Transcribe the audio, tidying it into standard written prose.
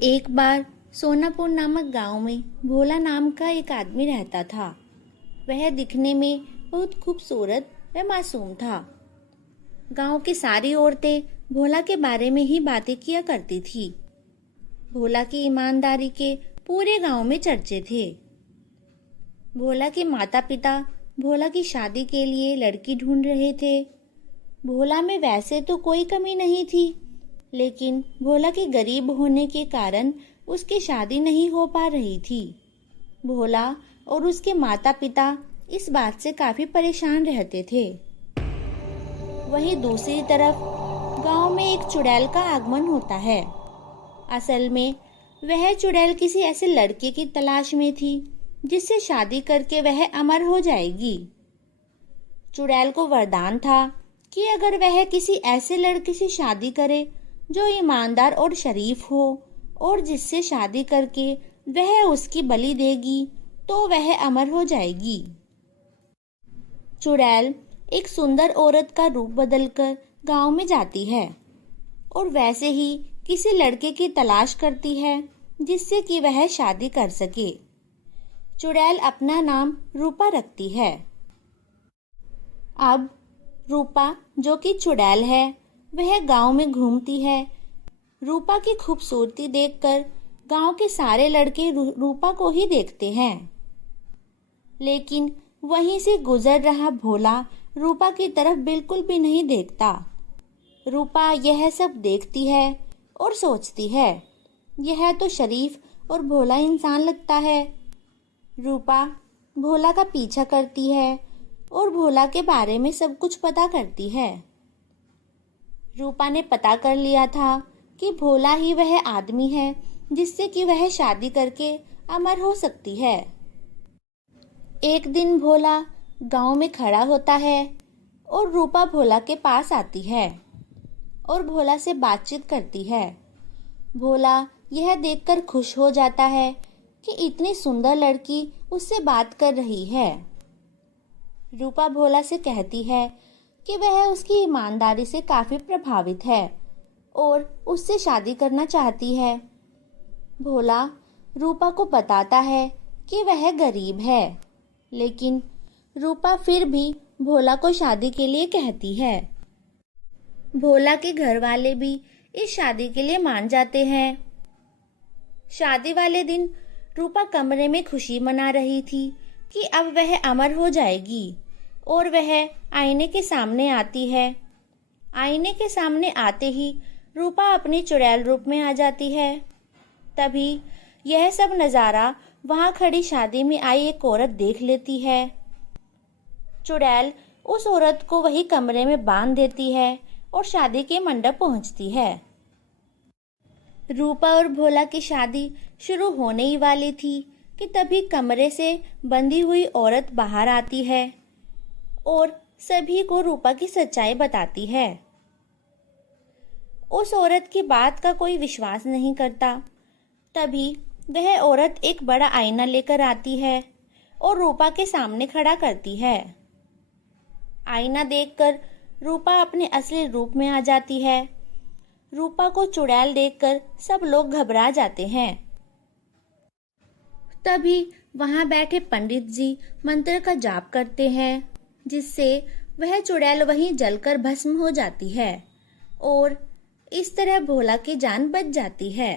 एक बार सोनापुर नामक गांव में भोला नाम का एक आदमी रहता था। वह दिखने में बहुत खूबसूरत व मासूम था। गांव की सारी औरतें भोला के बारे में ही बातें किया करती थी। भोला की ईमानदारी के पूरे गांव में चर्चे थे। भोला के माता पिता भोला की शादी के लिए लड़की ढूंढ रहे थे। भोला में वैसे तो कोई कमी नहीं थी, लेकिन भोला के गरीब होने के कारण उसकी शादी नहीं हो पा रही थी। भोला और उसके माता पिता इस बात से काफी परेशान रहते थे। वहीं दूसरी तरफ गांव में एक चुड़ैल का आगमन होता है। असल में वह चुड़ैल किसी ऐसे लड़के की तलाश में थी जिससे शादी करके वह अमर हो जाएगी। चुड़ैल को वरदान था कि अगर वह किसी ऐसे लड़के से शादी करे जो ईमानदार और शरीफ हो और जिससे शादी करके वह उसकी बलि देगी तो वह अमर हो जाएगी। चुड़ैल एक सुंदर औरत का रूप बदलकर गांव में जाती है और वैसे ही किसी लड़के की तलाश करती है जिससे कि वह शादी कर सके। चुड़ैल अपना नाम रूपा रखती है। अब रूपा, जो कि चुड़ैल है, वह गांव में घूमती है। रूपा की खूबसूरती देखकर गांव के सारे लड़के रूपा को ही देखते हैं, लेकिन वहीं से गुजर रहा भोला रूपा की तरफ बिल्कुल भी नहीं देखता। रूपा यह सब देखती है और सोचती है, यह तो शरीफ और भोला इंसान लगता है। रूपा भोला का पीछा करती है और भोला के बारे में सब कुछ पता करती है। रूपा ने पता कर लिया था कि भोला ही वह आदमी है जिससे कि वह शादी करके अमर हो सकती है। एक दिन भोला गांव में खड़ा होता है और रूपा भोला के पास आती है और भोला से बातचीत करती है। भोला यह देखकर खुश हो जाता है कि इतनी सुंदर लड़की उससे बात कर रही है। रूपा भोला से कहती है कि वह उसकी ईमानदारी से काफी प्रभावित है और उससे शादी करना चाहती है। भोला रूपा को बताता है कि वह गरीब है, लेकिन रूपा फिर भी भोला को शादी के लिए कहती है। भोला के घर वाले भी इस शादी के लिए मान जाते हैं। शादी वाले दिन रूपा कमरे में खुशी मना रही थी कि अब वह अमर हो जाएगी और वह आईने के सामने आती है। आईने के सामने आते ही रूपा अपने चुड़ैल रूप में आ जाती है। तभी यह सब नज़ारा वहां खड़ी शादी में आई एक औरत देख लेती है। चुड़ैल उस औरत को वही कमरे में बांध देती है और शादी के मंडप पहुंचती है। रूपा और भोला की शादी शुरू होने ही वाली थी कि तभी कमरे से बंधी हुई औरत बाहर आती है और सभी को रूपा की सच्चाई बताती है। उस औरत की बात का कोई विश्वास नहीं करता। तभी वह औरत एक बड़ा आईना लेकर आती है और रूपा के सामने खड़ा करती है। आईना देखकर रूपा अपने असली रूप में आ जाती है। रूपा को चुड़ैल देखकर सब लोग घबरा जाते हैं। तभी वहां बैठे पंडित जी मंत्र का जाप करते हैं, जिससे वह चुड़ैल वहीं जलकर भस्म हो जाती है और इस तरह भोला की जान बच जाती है।